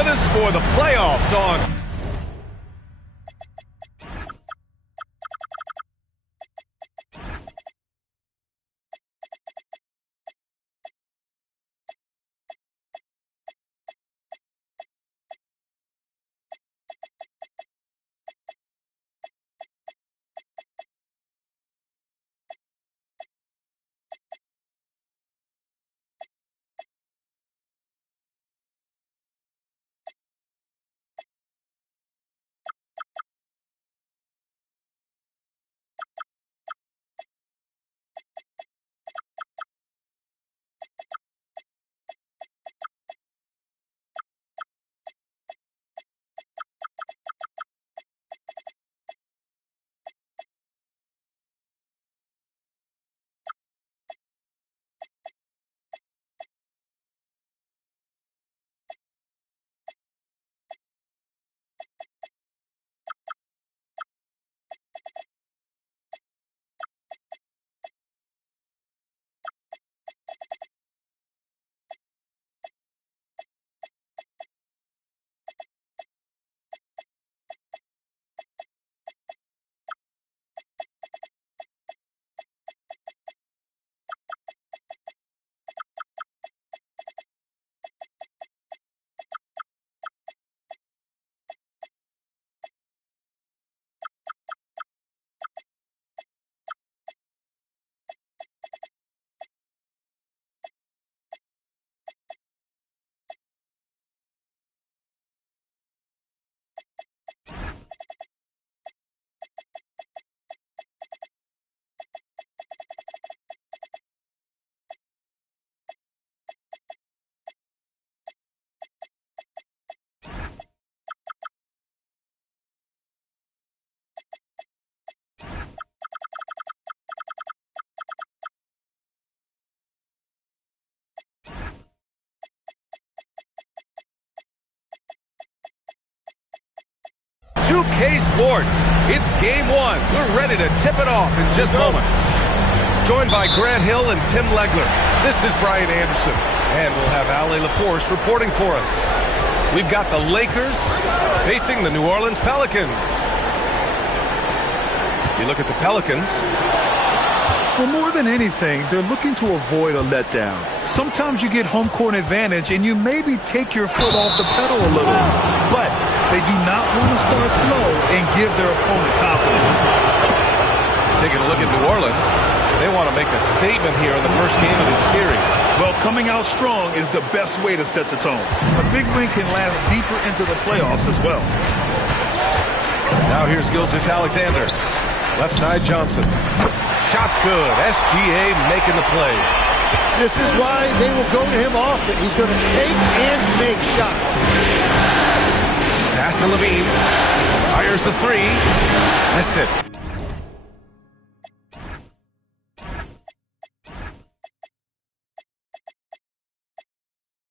with us for the playoffs on K Sports. It's game one. We're ready to tip it off in just moments. Joined by Grant Hill and Tim Legler. This is Brian Anderson. And we'll have Ale LaForce reporting for us. We've got the Lakers facing the New Orleans Pelicans. You look at the Pelicans. Well, more than anything, they're looking to avoid a letdown. Sometimes you get home court advantage and you maybe take your foot off the pedal a little. But they do not want to start slow and give their opponent confidence. Taking a look at New Orleans, they want to make a statement here in the first game of this series. Well, coming out strong is the best way to set the tone. A big win can last deeper into the playoffs as well. Now here's Gilgeous-Alexander. Left side Johnson. Shot's good. SGA making the play. This is why they will go to him often. He's going to take and make shots. Pass to Lavine. Fires the three. Missed it.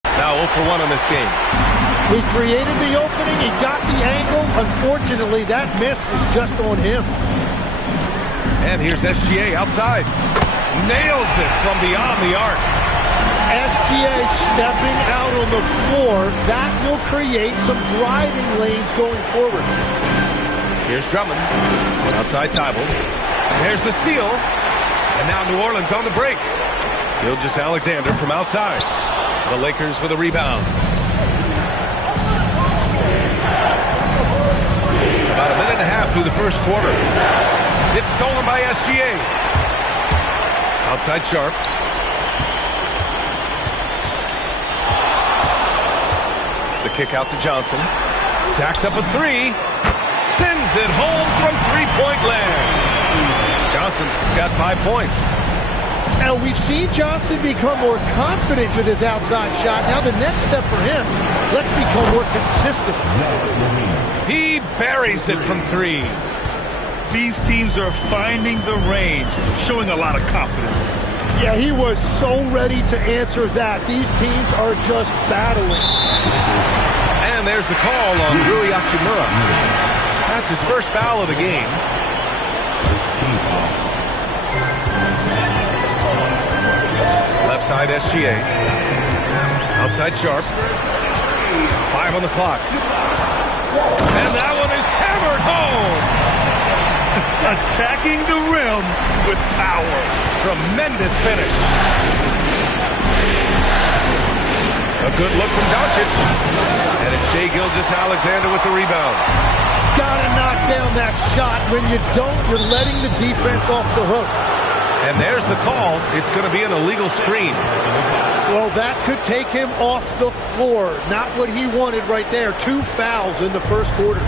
Now 0 for 1 in this game. He created the opening. He got the angle. Unfortunately, that miss was just on him. And here's SGA outside. Nails it from beyond the arc. SGA stepping out on the floor. That will create some driving lanes going forward. Here's Drummond. Outside Thibault. There's the steal. And now New Orleans on the break. Gilgeous-Alexander from outside. The Lakers with a rebound. About a minute and a half through the first quarter. It's stolen by SGA. Outside Sharp. The kick out to Johnson. Jacks up a three. Sends it home from three-point land. Johnson's got 5 points. Now, we've seen Johnson become more confident with his outside shot. Now the next step for him, let's become more consistent. He buries it from three. These teams are finding the range, showing a lot of confidence. Yeah, he was so ready to answer that. These teams are just battling. And there's the call on Rui Hachimura. That's his first foul of the game. Left side SGA. Outside Sharp. 5 on the clock. And that one is hammered home. Attacking the rim with power. Tremendous finish. A good look from Doncic. And it's Shai Gilgeous-Alexander with the rebound. Gotta knock down that shot. When you don't, you're letting the defense off the hook. And there's the call. It's going to be an illegal screen. Well, that could take him off the floor. Not what he wanted right there. 2 fouls in the first quarter.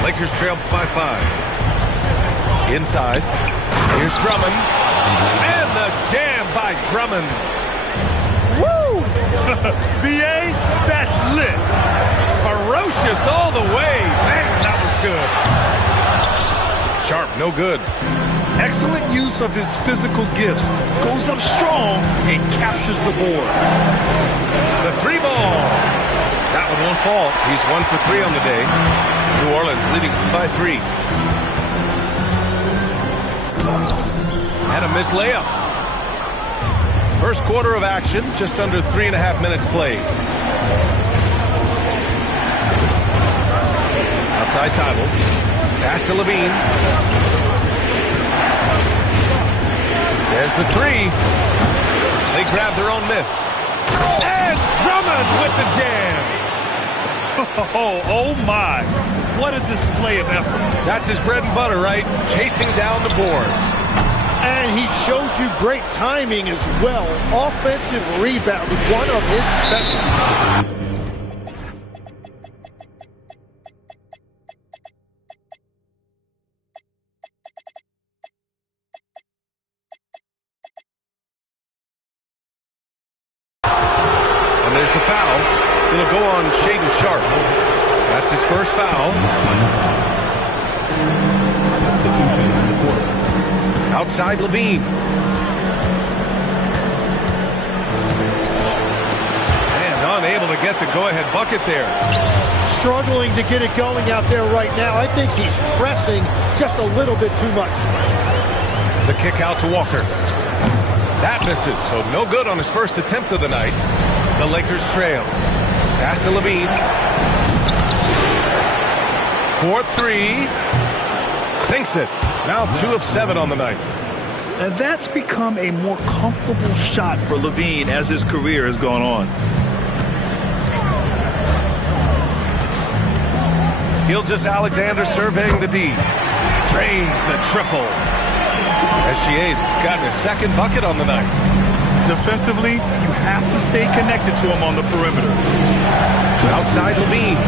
Lakers trail by 5. Inside. Here's Drummond. And the jam by Drummond. Woo! B.A., that's lit. Ferocious all the way. Man, that was good. Sharp, no good. Excellent use of his physical gifts. Goes up strong and captures the board. The 3 ball. That one won't fall. He's 1 for 3 on the day. New Orleans leading by 3. And a missed layup. First quarter of action, just under 3.5 minutes played. Outside Thibault. Pass to Lavine. There's the 3. They grab their own miss. And Drummond with the jam. Oh my. What a display of effort. That's his bread and butter, right? Chasing down the boards. And he showed you great timing as well. Offensive rebound, one of his specialties. And there's the foul. It'll go on Shaedon Sharpe. That's his first foul. Outside Lavine. And unable to get the go-ahead bucket there. Struggling to get it going out there right now. I think he's pressing just a little bit too much. The kick out to Walker. That misses, so no good on his first attempt of the night. The Lakers trail. Pass to Lavine. 4-3. Sinks it. Now 2 of 7 on the night. And that's become a more comfortable shot for Lavine as his career has gone on. Gilgeous-Alexander surveying the D. Drains the triple. SGA's gotten his second bucket on the night. Defensively, you have to stay connected to him on the perimeter. Outside Lavine.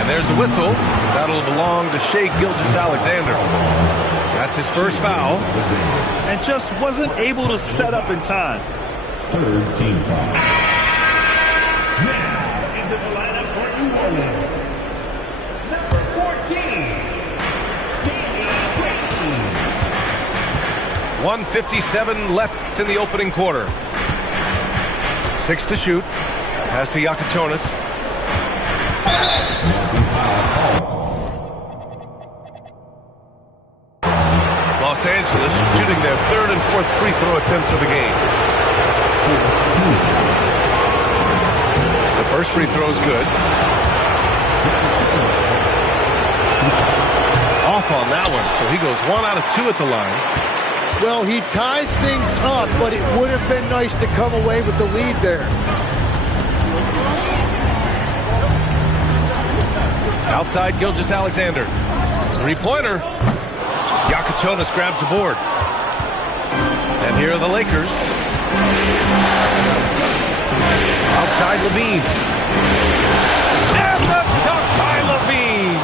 And there's the whistle. That'll belong to Shai Gilgeous-Alexander. That's his first foul. And just wasn't able to set up in time. 3rd team foul. Now into the lineup for New Orleans. Number 14. 1:57 left in the opening quarter. 6 to shoot. Pass to Yakatonis. Los Angeles shooting their 3rd and 4th free throw attempts of the game. The first free throw is good. Off on that one, so he goes 1 out of 2 at the line. Well, he ties things up, but it would have been nice to come away with the lead there. Outside Gilgeous-Alexander. 3-pointer. Yakatonis grabs the board. And here are the Lakers. Outside Lavine. And the dunk by Lavine.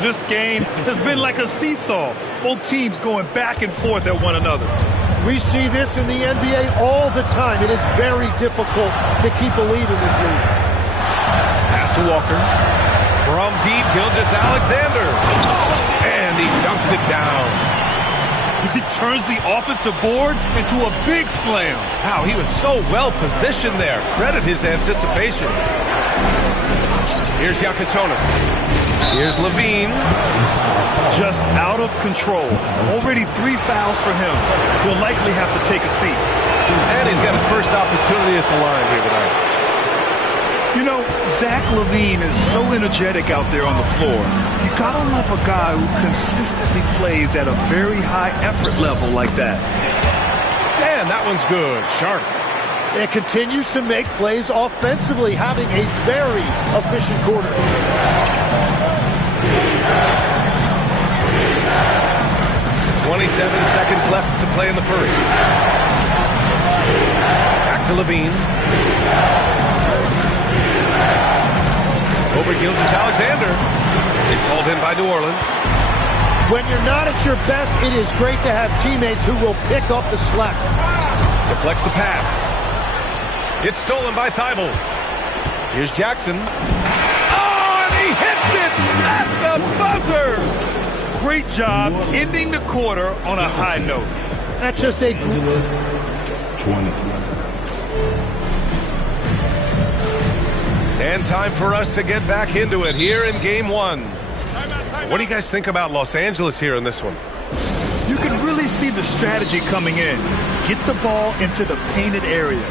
This game has been like a seesaw. Both teams going back and forth at one another. We see this in the NBA all the time. It is very difficult to keep a lead in this league. Pass to Walker. From deep, Gilgeous-Alexander. And he dunks it down. He turns the offensive board into a big slam. Wow, he was so well positioned there. Credit his anticipation. Here's Yakatonis. Here's Lavine. Just out of control. Already 3 fouls for him. He'll likely have to take a seat. And he's got his first opportunity at the line here tonight. You know, Zach Lavine is so energetic out there on the floor. You gotta love a guy who consistently plays at a very high effort level like that. And that one's good. Sharp. And continues to make plays offensively, having a very efficient quarter. 27 seconds left to play in the first. Back to Lavine. Over Gilgeous-Alexander. It's hauled in by New Orleans. When you're not at your best, it is great to have teammates who will pick up the slack. Deflects the pass. It's stolen by Thibault. Here's Jackson. Oh, and he hits it at the buzzer! Great job ending the quarter on a high note. That's just a... 20. And time for us to get back into it here in Game 1. What do you guys think about Los Angeles here in this one? You can really see the strategy coming in. Get the ball into the painted area.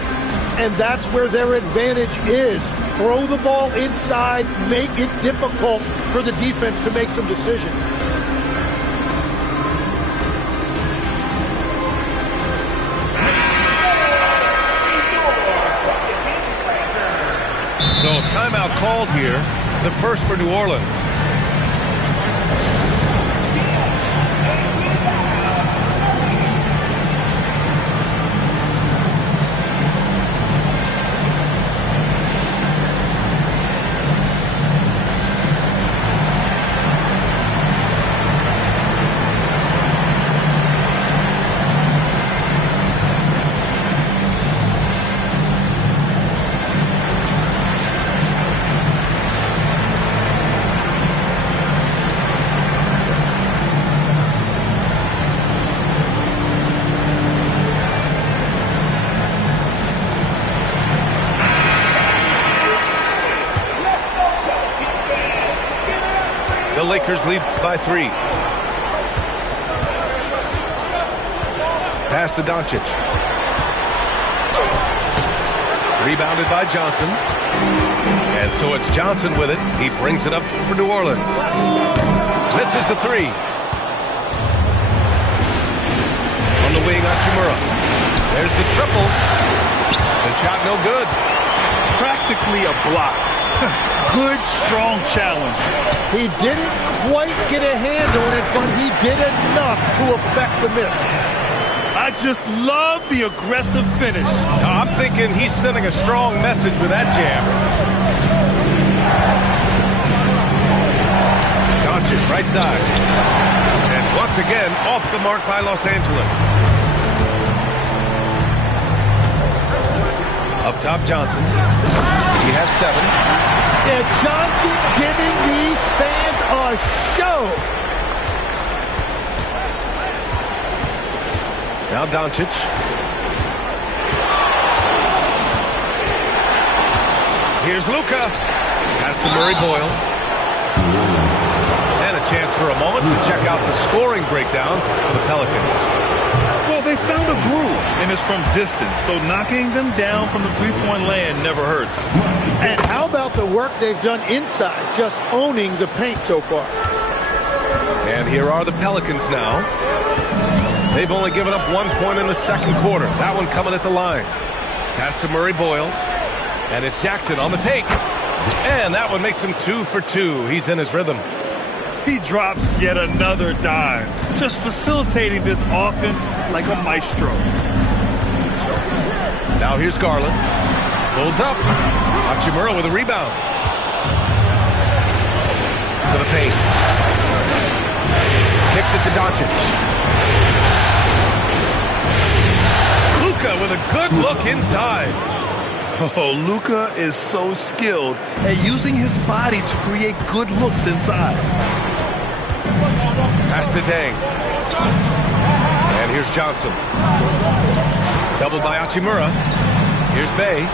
And that's where their advantage is. Throw the ball inside, make it difficult for the defense to make some decisions. So timeout called here, the first for New Orleans. The Lakers lead by 3. Pass to Doncic. Rebounded by Johnson. And so it's Johnson with it. He brings it up for New Orleans. Misses the 3. On the wing, Hachimura. There's the triple. The shot no good. Practically a block. Good, strong challenge. He didn't quite get a hand on it, but he did enough to affect the miss. I just love the aggressive finish. I'm thinking he's sending a strong message with that jam. Doncic, right side. And once again, off the mark by Los Angeles. Up top, Johnson. He has 7. And Johnson giving these fans a show. Now Doncic. Here's Luka. Pass to Murray Boyles. And a chance for a moment to check out the scoring breakdown for the Pelicans. Well, they found a groove, and it's from distance, so knocking them down from the three-point land never hurts. And how about the work they've done inside, just owning the paint so far? And here are the Pelicans now. They've only given up 1 point in the second quarter. That one coming at the line. Pass to Murray Boyles. And it's Jackson on the take. And that one makes him 2 for 2. He's in his rhythm. He drops yet another dime, just facilitating this offense like a maestro. Now here's Garland. Pulls up. Hachimura with a rebound. To the paint. Kicks it to Doncic. Luka with a good look inside. Oh, Luka is so skilled at using his body to create good looks inside. Pass to Dang. And here's Johnson. Doubled by Hachimura. Here's Bay.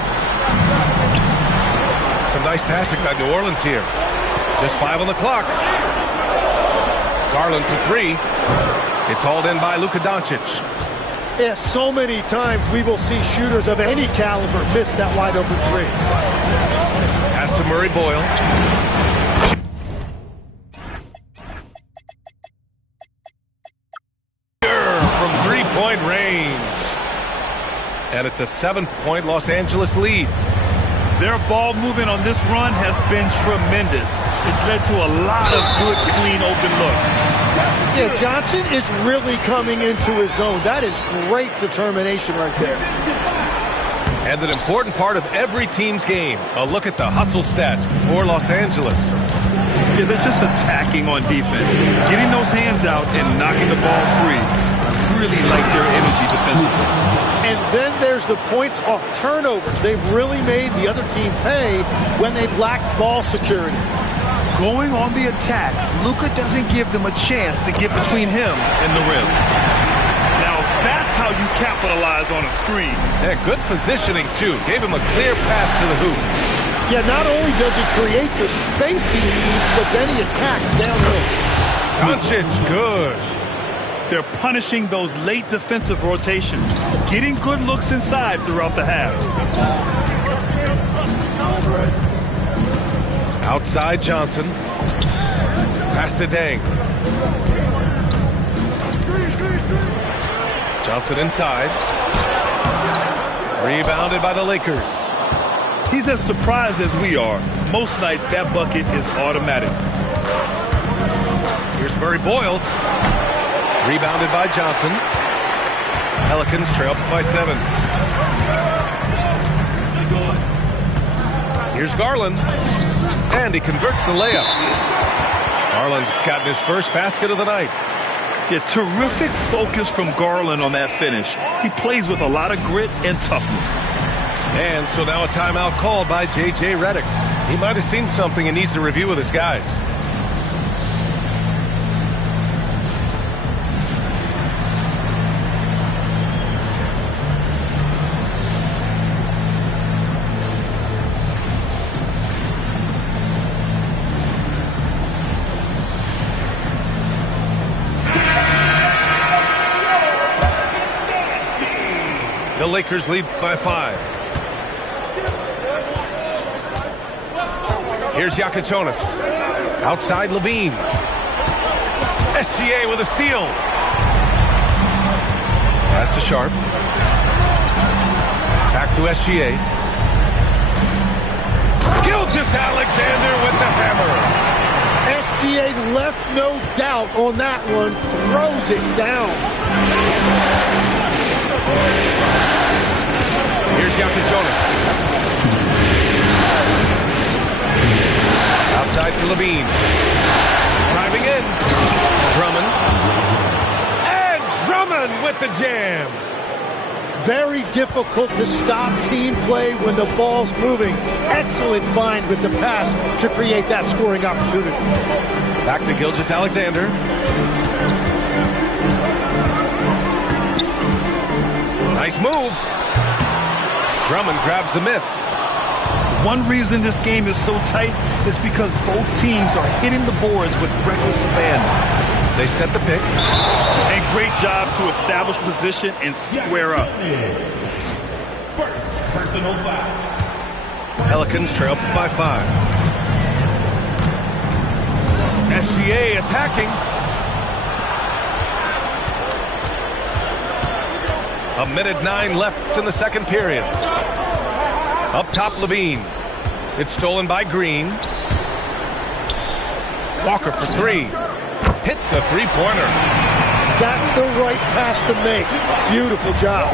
Some nice passing by New Orleans here. Just 5 on the clock. Garland for 3. It's hauled in by Luka Doncic. Yeah, so many times we will see shooters of any caliber miss that wide open 3. to Murray Boyles. From three-point range. And it's a 7-point Los Angeles lead. Their ball movement on this run has been tremendous. It's led to a lot of good, clean, open looks. Yeah, Johnson is really coming into his zone. That is great determination right there. And an important part of every team's game. A look at the hustle stats for Los Angeles. Yeah, they're just attacking on defense. Getting those hands out and knocking the ball free. I really like their energy defensively. And then there's the points off turnovers. They've really made the other team pay when they've lacked ball security. Going on the attack, Luka doesn't give them a chance to get between him and the rim. Now that's how you capitalize on a screen. And good positioning, too. Gave him a clear path to the hoop. Yeah, not only does he create the space he needs, but then he attacks downhill. Doncic, good. They're punishing those late defensive rotations, getting good looks inside throughout the half. Outside Johnson. Pass to Deng. Johnson inside. Rebounded by the Lakers. He's as surprised as we are. Most nights that bucket is automatic. Here's Murray Boyles. Rebounded by Johnson. Pelicans trail by 7. Here's Garland. And he converts the layup. Garland's gotten his first basket of the night. Yeah, terrific focus from Garland on that finish. He plays with a lot of grit and toughness. And so now a timeout called by J.J. Redick. He might have seen something and needs to review with his guys. The Lakers lead by 5. Here's Yakichonis. Outside Lavine. SGA with a steal. Pass to Sharp. Back to SGA. Gilgeous-Alexander with the hammer. SGA left no doubt on that one. Throws it down. Here's Yakichonis. Outside to Lavine. Driving in. Drummond. And Drummond with the jam. Very difficult to stop team play when the ball's moving. Excellent find with the pass to create that scoring opportunity. Back to Gilgeous-Alexander. Nice move. Drummond grabs the miss. One reason this game is so tight is because both teams are hitting the boards with reckless abandon. They set the pick. And great job to establish position and square up. Personal foul. Pelicans trail by 5. SGA attacking. A minute 9 left in the second period. Up top, Lavine. It's stolen by Green. Walker for 3. Hits a three-pointer. That's the right pass to make. Beautiful job.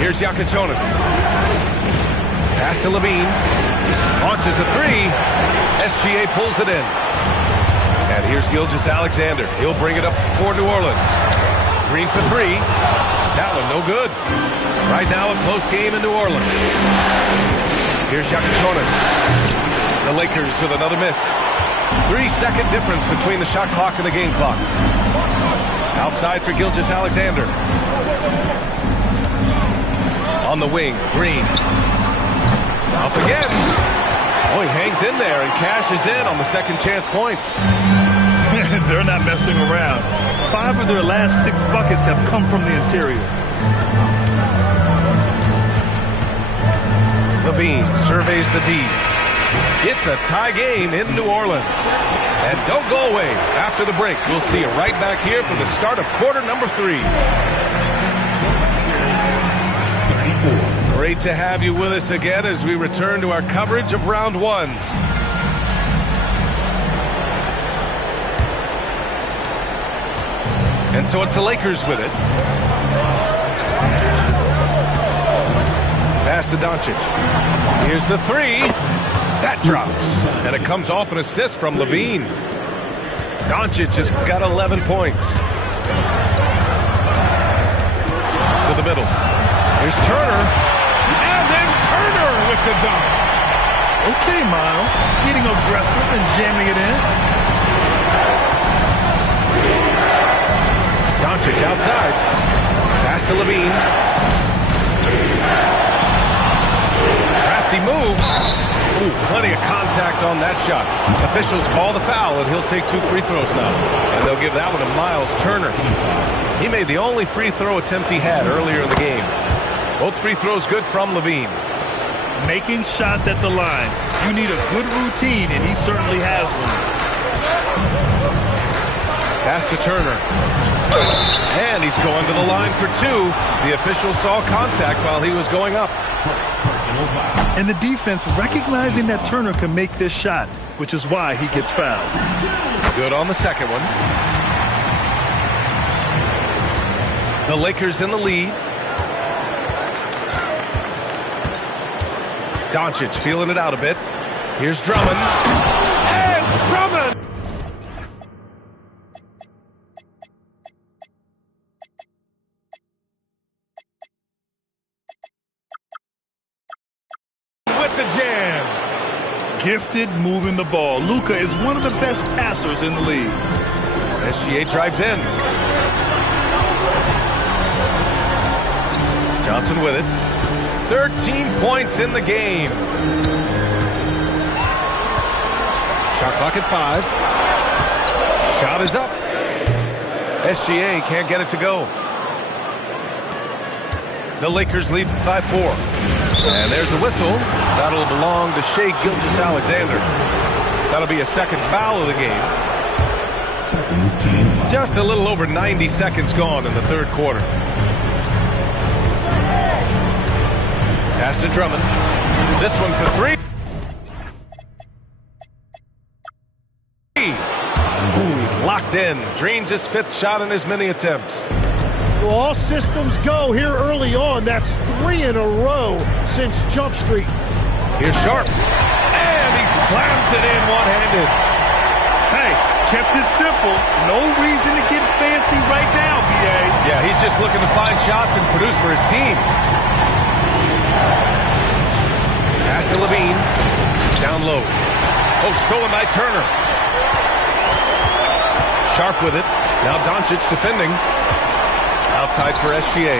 Here's Yakichonis. Pass to Lavine. Launches a 3. SGA pulls it in. And here's Gilgeous-Alexander. He'll bring it up for New Orleans. Green for 3. That one no good. Right now a close game in New Orleans. Here's Yakichonis. The Lakers with another miss. 3-second difference between the shot clock and the game clock. Outside for Gilgeous-Alexander. On the wing, Green. Up again. Oh, he hangs in there and cashes in on the second chance points. They're not messing around. 5 of their last 6 buckets have come from the interior. Lavine surveys the D. It's a tie game in New Orleans. And don't go away. After the break, we'll see you right back here for the start of quarter number 3. Great to have you with us again as we return to our coverage of round 1. And so it's the Lakers with it. Pass to Doncic. Here's the 3. That drops. And it comes off an assist from Lavine. Doncic has got 11 points. To the middle. Here's Turner. And then Turner with the dunk. Okay, Miles. Getting aggressive and jamming it in. Doncic outside. Pass to Lavine. Crafty move. Ooh, plenty of contact on that shot. Officials call the foul, and he'll take 2 free throws now. And they'll give that one to Miles Turner. He made the only free throw attempt he had earlier in the game. Both free throws good from Lavine. Making shots at the line. You need a good routine, and he certainly has one. Pass to Turner. And he's going to the line for 2. The official saw contact while he was going up. And the defense recognizing that Turner can make this shot, which is why he gets fouled. Good on the second one. The Lakers in the lead. Doncic feeling it out a bit. Here's Drummond. And Drummond! With the jam. Gifted moving the ball. Luka is one of the best passers in the league. SGA drives in. Johnson with it. 13 points in the game. Shot clock at 5. Shot is up. SGA can't get it to go. The Lakers lead by 4. And there's a whistle. That'll belong to Shai Gilgeous-Alexander. That'll be a second foul of the game. Just a little over 90 seconds gone in the third quarter. Pass to Drummond. This one for 3. Ooh, he's locked in. Drains his 5th shot in as many attempts. Well, all systems go here early on. That's 3 in a row since Jump Street. Here's Sharp. And he slams it in one-handed. Hey, kept it simple. No reason to get fancy right now, B.A. Yeah, he's just looking to find shots and produce for his team. Pass to Lavine. Down low. Oh, stolen by Turner. Sharp with it. Now Doncic defending. Outside for SGA.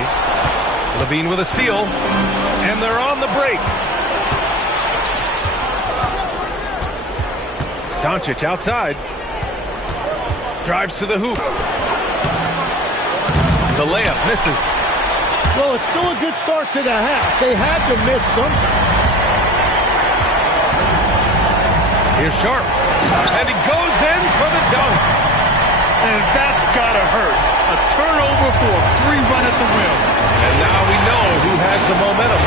Lavine with a steal. And they're on the break. Doncic outside. Drives to the hoop. The layup misses. Well, it's still a good start to the half. They had to miss sometime. Here's Sharp. And he goes in for the dunk. And that's gotta hurt. A turnover for a free run at the rim. And now we know who has the momentum.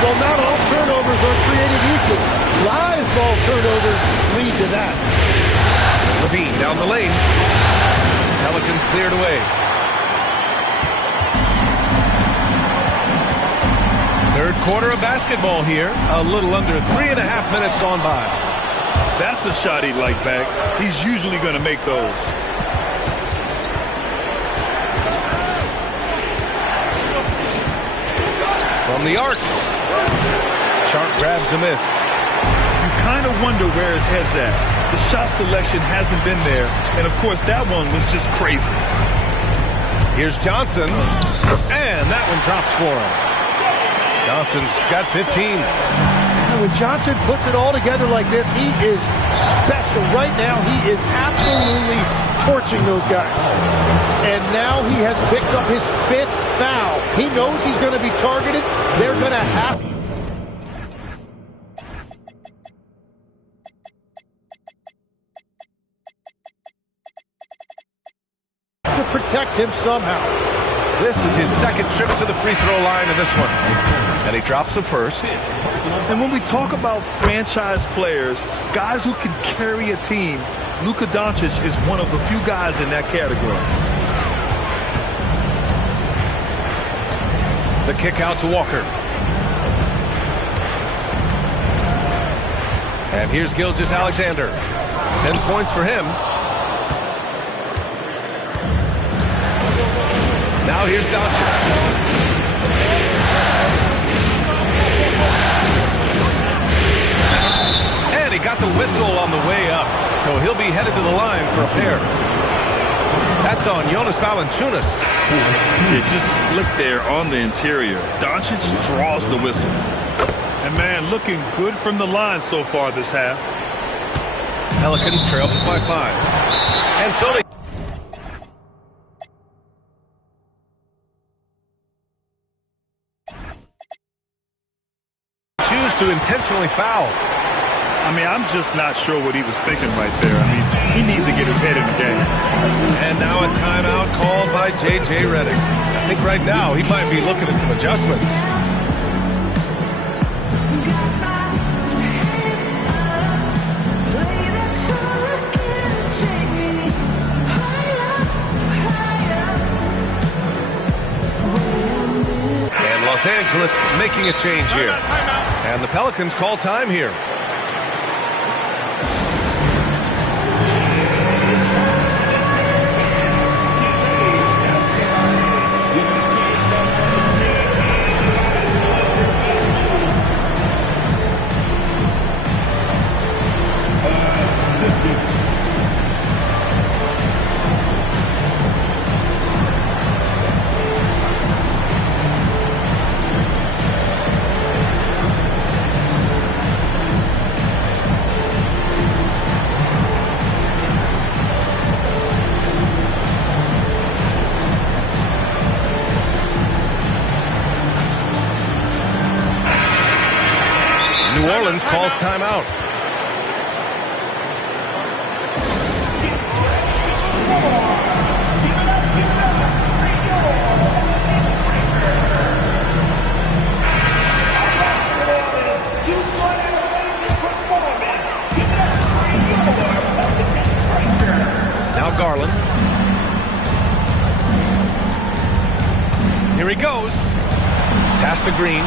Well, not all turnovers are created equal. Live ball turnovers lead to that. Lavine down the lane. Pelicans cleared away. Third quarter of basketball here. A little under 3.5 minutes gone by. That's a shot he'd like back. He's usually going to make those. From the arc. Sharp grabs the miss. You kind of wonder where his head's at. The shot selection hasn't been there. And, of course, that one was just crazy. Here's Johnson. And that one drops for him. Johnson's got 15. And when Johnson puts it all together like this, he is special. Right now, he is absolutely torching those guys. And now he has picked up his 5th foul. He knows he's going to be targeted. They're going to have... protect him somehow. This is his second trip to the free throw line in this one. And he drops the first. And when we talk about franchise players, guys who can carry a team, Luka Doncic is one of the few guys in that category. The kick out to Walker. And here's Gilgeous-Alexander. 10 points for him. Now here's Doncic. And he got the whistle on the way up. So he'll be headed to the line for a pair. That's on Jonas Valanciunas. It just slipped there on the interior. Doncic draws the whistle. And man, looking good from the line so far this half. Pelicans trail by 5. And so they choose to intentionally foul. I mean, I'm just not sure what he was thinking right there. I mean, he needs to get his head in the game. And now a timeout called by J.J. Redick. I think right now he might be looking at some adjustments. And Los Angeles making a change here. And the Pelicans call time here. New Orleans calls timeout. Now Garland. Here he goes. Pass to Green.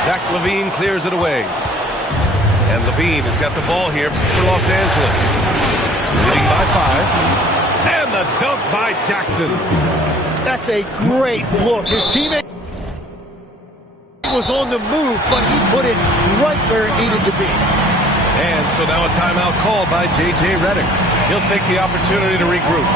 Zach Lavine clears it away. And Lavine has got the ball here for Los Angeles. Leading by 5. And the dunk by Jackson. That's a great look. His teammate was on the move, but he put it right where it needed to be. And so now a timeout called by J.J. Redick. He'll take the opportunity to regroup.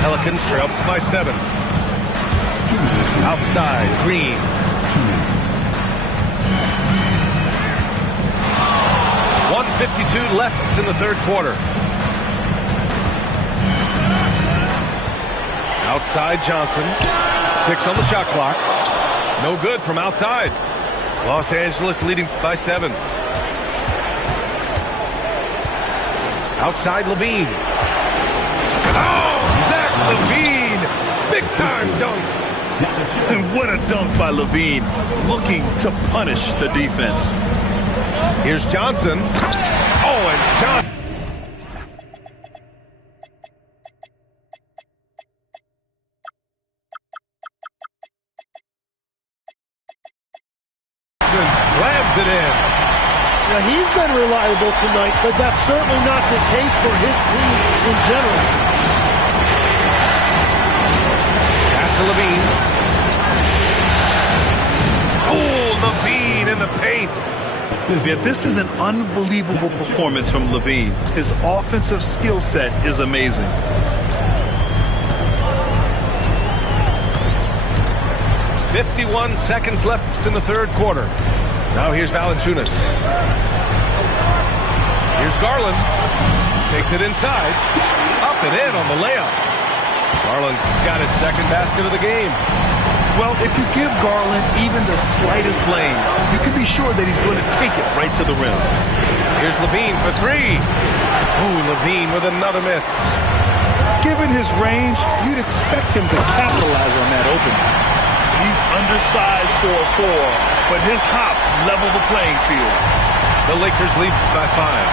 Pelicans trail by 7. Outside, Green. .152 left in the third quarter. Outside Johnson. 6 on the shot clock. No good from outside. Los Angeles leading by 7. Outside Lavine. Lavine, big time dunk. And what a dunk by Lavine, looking to punish the defense. Here's Johnson. Oh, and Johnson slams it in. Now, he's been reliable tonight, but that's certainly not the case for his team in general. To Lavine. Oh, Lavine in the paint. Yeah, this is an unbelievable performance from Lavine. His offensive skill set is amazing. "51 seconds left in the third quarter. Now here's Valanciunas. Here's Garland. Takes it inside. Up and in on the layup. Garland's got his second basket of the game. Well, if you give Garland even the slightest lane, you can be sure that he's going to take it right to the rim. Here's Lavine for three. Ooh, Lavine with another miss. Given his range, you'd expect him to capitalize on that opening. He's undersized for a 4, but his hops level the playing field. The Lakers lead by 5.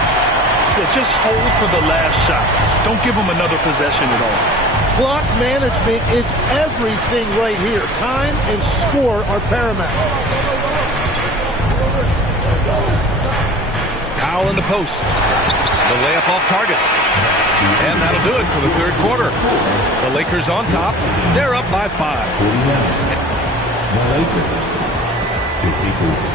Yeah, just hold for the last shot. Don't give him another possession at all. Clock management is everything right here. Time and score are paramount. Powell in the post. The layup off target. And that'll do it for the third quarter. The Lakers on top. They're up by 5. The Lakers, 54.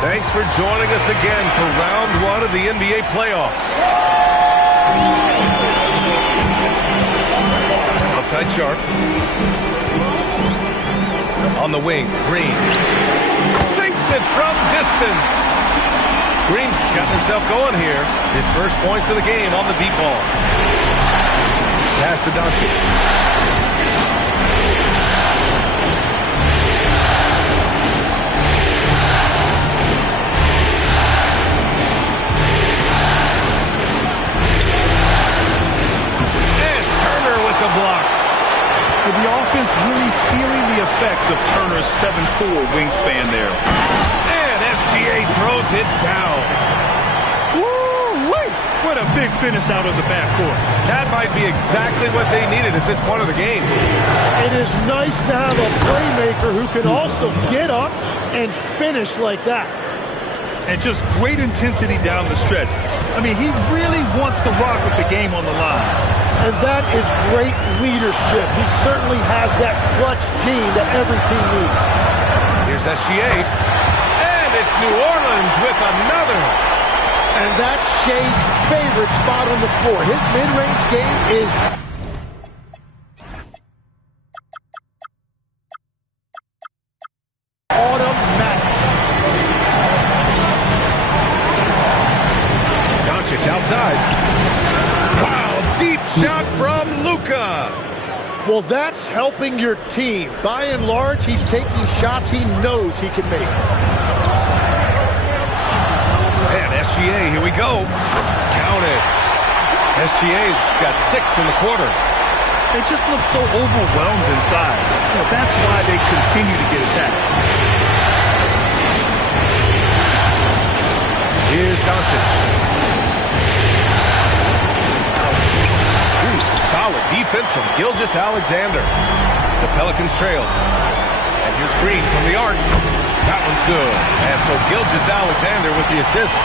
Thanks for joining us again for round 1 of the NBA playoffs. Outside Sharp. On the wing, Green. Sinks it from distance. Green's got himself going here. His first points of the game on the deep ball. Pass to Doncic. Block. With the offense really feeling the effects of Turner's 7'4" wingspan there. And SGA throws it down. Woo-wee! What a big finish out of the backcourt. That might be exactly what they needed at this point of the game. It is nice to have a playmaker who can also get up and finish like that. And just great intensity down the stretch. I mean, he really wants to rock with the game on the line. And that is great leadership. He certainly has that clutch gene that every team needs. Here's SGA. And it's New Orleans with another. And that's Shea's favorite spot on the floor. His mid-range game is automatic. Doncic outside. Deep shot from Luka. Well, that's helping your team. By and large, he's taking shots he knows he can make. And SGA, here we go. Count it. SGA's got 6 in the quarter. They just look so overwhelmed inside. Well, that's why they continue to get attacked. Here's Doncic. Solid defense from Gilgeous-Alexander. The Pelicans trail. And here's Green from the arc. That one's good. And so Gilgeous-Alexander with the assist.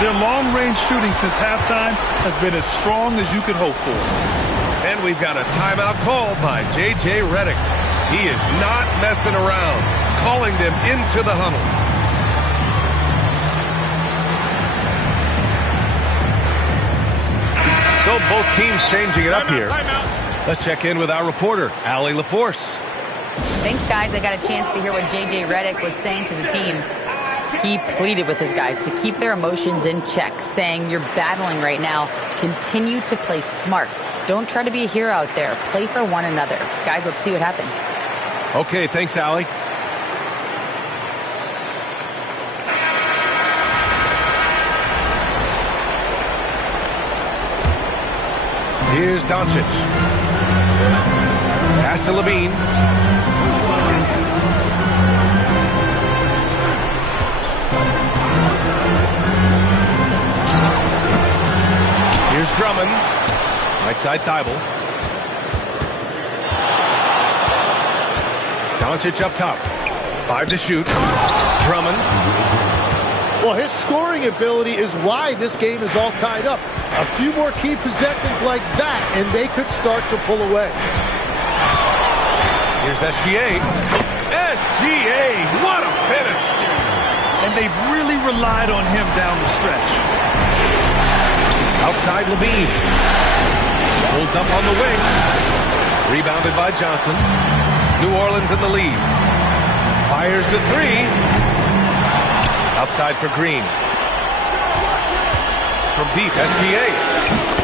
Their long-range shooting since halftime has been as strong as you could hope for. And we've got a timeout called by J.J. Redick. He is not messing around, calling them into the huddle. So both teams changing it up here. Let's check in with our reporter, Allie LaForce. Thanks, guys. I got a chance to hear what J.J. Redick was saying to the team. He pleaded with his guys to keep their emotions in check, saying, you're battling right now. Continue to play smart. Don't try to be a hero out there. Play for one another. Guys, let's see what happens. Okay, thanks, Allie. Here's Doncic. Pass to Lavine. Here's Drummond. Right side Thibault. Doncic up top. 5 to shoot. Drummond. Well, his scoring ability is why this game is all tied up. A few more key possessions like that, and they could start to pull away. Here's SGA. SGA, what a finish! And they've really relied on him down the stretch. Outside Lavine. Pulls up on the wing. Rebounded by Johnson. New Orleans in the lead. Fires the three. Outside for Green. From deep, SGA.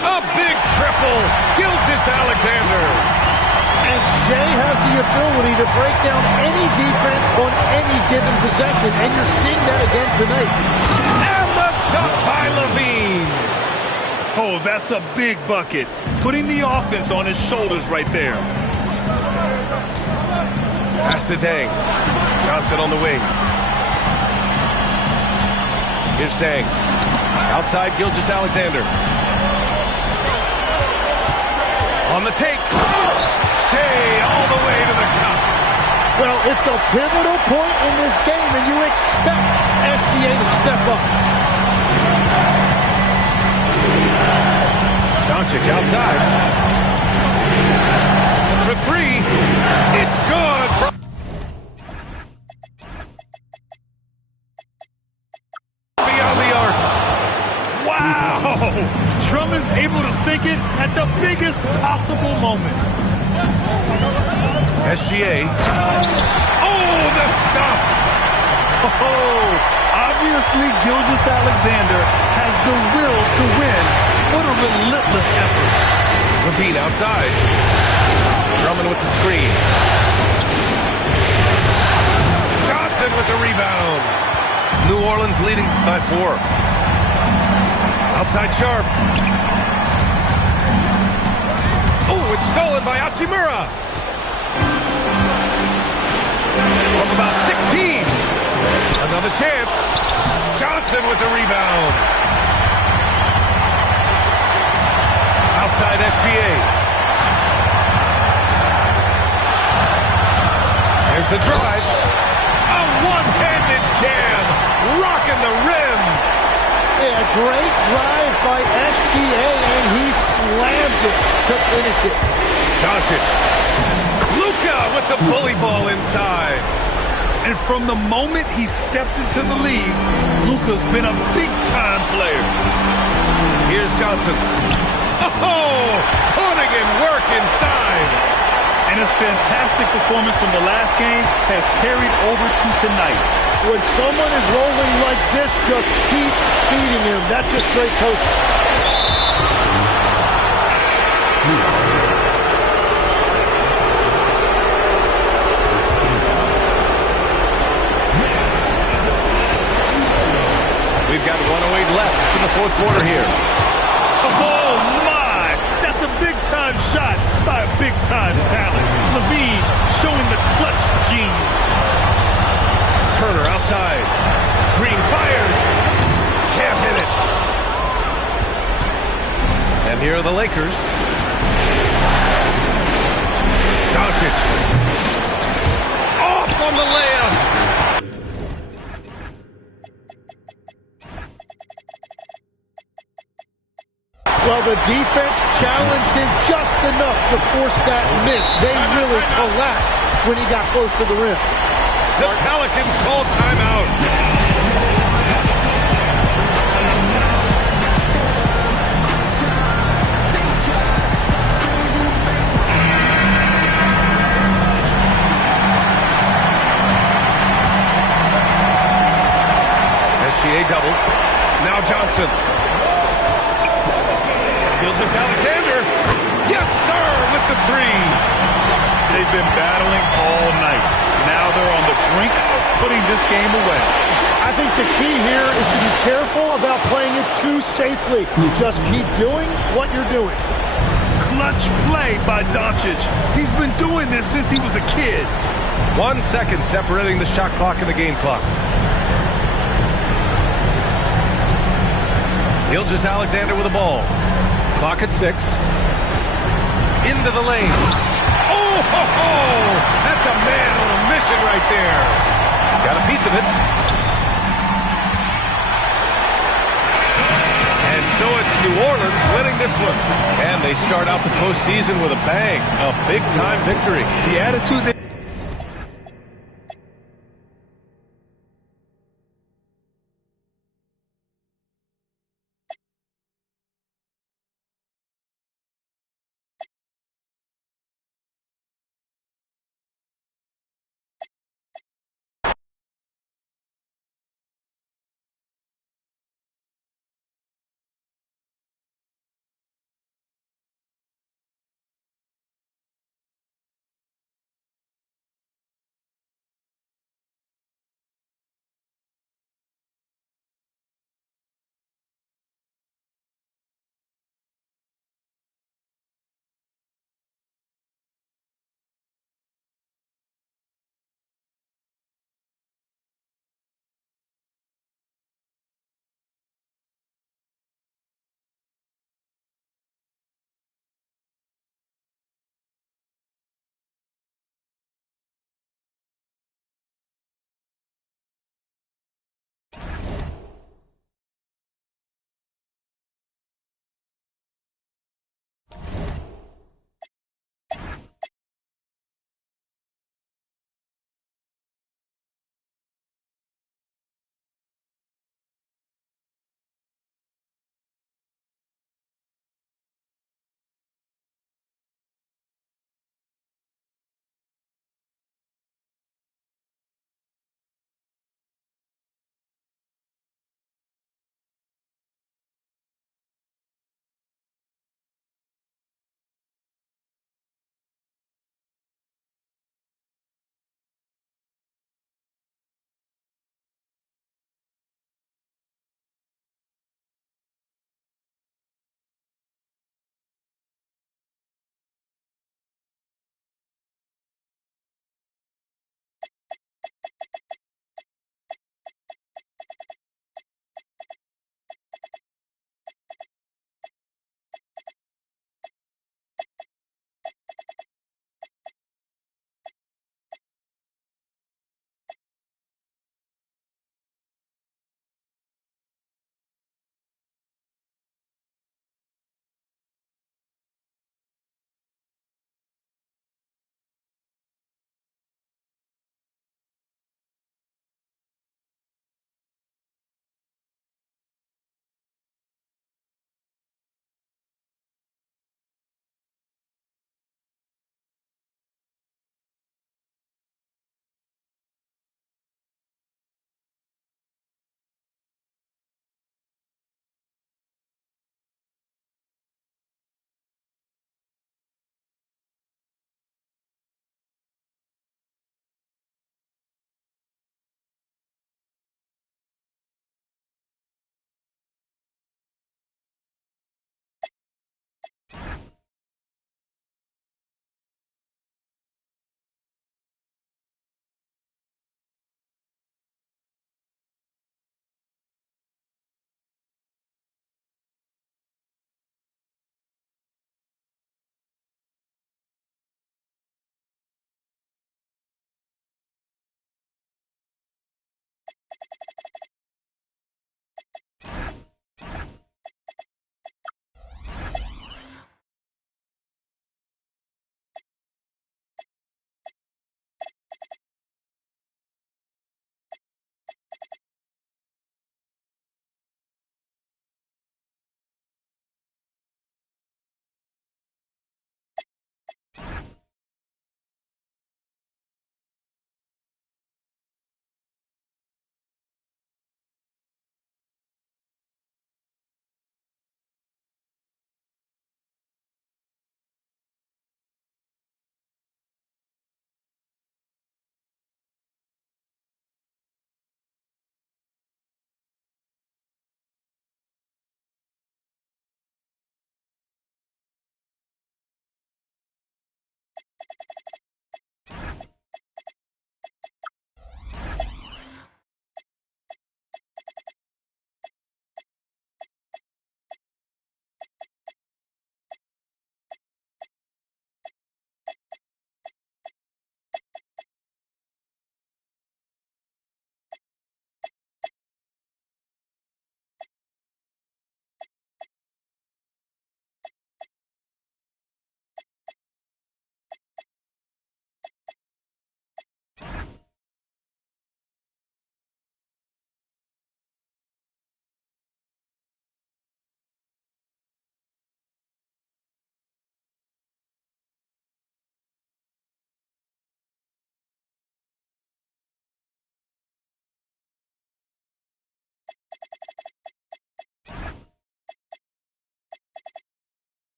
A big triple. Gilgeous-Alexander. And Shea has the ability to break down any defense on any given possession, and you're seeing that again tonight. And the dunk by Lavine. Oh, that's a big bucket. Putting the offense on his shoulders right there. Pass to Dang. Johnson on the wing. Here's Dang. Outside Gilgeous-Alexander. On the take. Shea all the way to the cup. Well, it's a pivotal point in this game, and you expect SGA to step up. Doncic outside. For three. It's good. Beyond the arc. Wow! Drummond's able to sink it at the biggest possible moment. SGA. Oh, the stuff. Oh, obviously Gilgeous-Alexander has the will to win. What a relentless effort. Lavine outside. Drummond with the screen. Johnson with the rebound. New Orleans leading by 4. Outside Sharp. Oh, it's stolen by Hachimura. From about 16. Another chance. Johnson with the rebound. Outside SGA. There's the drive. A one-handed jam. Rocking the rim. Yeah, great drive by SGA, and he slams it to finish it. Doncic. Luka with the bully ball inside. And from the moment he stepped into the league, Luka's been a big-time player. Here's Johnson. Oh, putting in work inside. And his fantastic performance from the last game has carried over to tonight. When someone is rolling like this, just keep feeding him. That's just great coaching. We've got 1:08 left in the fourth quarter here. Oh, my! That's a big-time shot by a big-time talent. Lavine showing the clutch gene. Turner outside. Green fires. Can't hit it. And here are the Lakers. Doncic. Off on the layup. Well, the defense challenged him just enough to force that miss. They really collapsed when he got close to the rim. The Pelicans call timeout. SGA double. Now Johnson. Gilgeous-Alexander. Yes, sir, with the three. They've been battling all night. Now they're on the brink of putting this game away. I think the key here is to be careful about playing it too safely. Just keep doing what you're doing. clutch play by Doncic. He's been doing this since he was a kid. 1 second separating the shot clock and the game clock. Gilgeous-Alexander with the ball. Clock at 6. Into the lane. Oh, ho, ho! That's a man on a mission right there. Got a piece of it. And so it's New Orleans winning this one. And they start out the postseason with a bang. A big-time victory. The attitude they